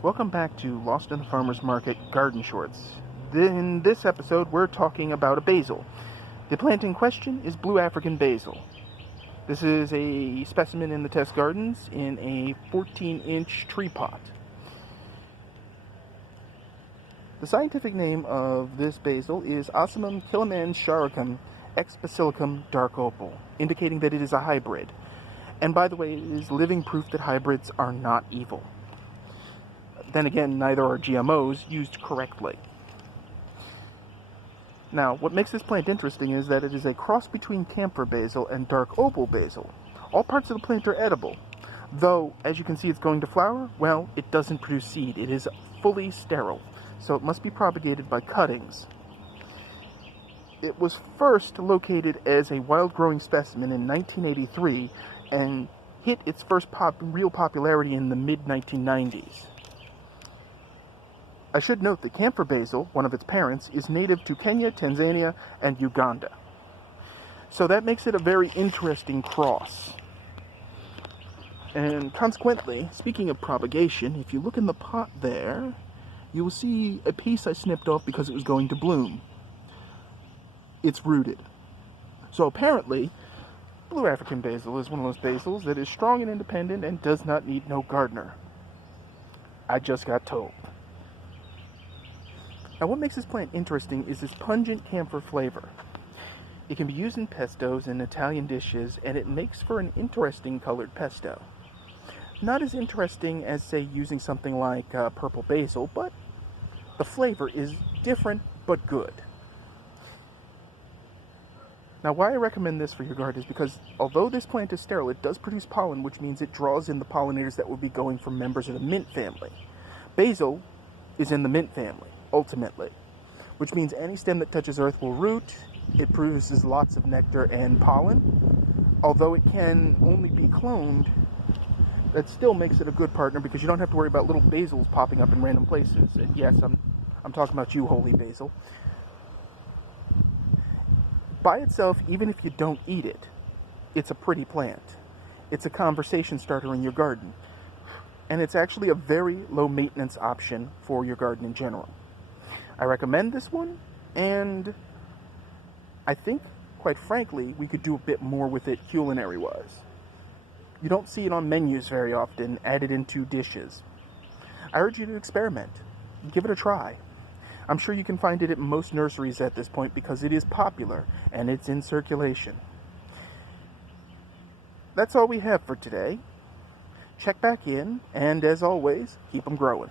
Welcome back to Lost in the Farmer's Market Garden Shorts. In this episode, we're talking about a basil. The plant in question is blue African basil. This is a specimen in the test gardens in a 14-inch tree pot. The scientific name of this basil is Ocimum kilimanscharicum ex basilicum dark opal, indicating that it is a hybrid. And by the way, it is living proof that hybrids are not evil. Then again, neither are GMOs used correctly. Now, what makes this plant interesting is that it is a cross between camphor basil and dark opal basil. All parts of the plant are edible, though, as you can see, it's going to flower. Well, it doesn't produce seed. It is fully sterile, so it must be propagated by cuttings. It was first located as a wild-growing specimen in 1983 and hit its first real popularity in the mid-1990s. I should note that camphor basil, one of its parents, is native to Kenya, Tanzania, and Uganda. So that makes it a very interesting cross. And consequently, speaking of propagation, if you look in the pot there, you will see a piece I snipped off because it was going to bloom. It's rooted. So apparently, blue African basil is one of those basils that is strong and independent and does not need no gardener. I just got told. Now, what makes this plant interesting is its pungent camphor flavor. It can be used in pestos and Italian dishes, and it makes for an interesting colored pesto. Not as interesting as, say, using something like purple basil, but the flavor is different but good. Now, why I recommend this for your garden is because although this plant is sterile, it does produce pollen, which means it draws in the pollinators that will be going from members of the mint family. Basil is in the mint family, ultimately, which means any stem that touches earth will root. It produces lots of nectar and pollen. Although it can only be cloned, that still makes it a good partner because you don't have to worry about little basils popping up in random places. And yes, I'm talking about you, holy basil. By itself, even if you don't eat it, it's a pretty plant. It's a conversation starter in your garden. And it's actually a very low maintenance option for your garden in general. I recommend this one, and I think, quite frankly, we could do a bit more with it culinary-wise. You don't see it on menus very often, added into dishes. I urge you to experiment. Give it a try. I'm sure you can find it at most nurseries at this point because it is popular and it's in circulation. That's all we have for today. Check back in, and as always, keep them growing.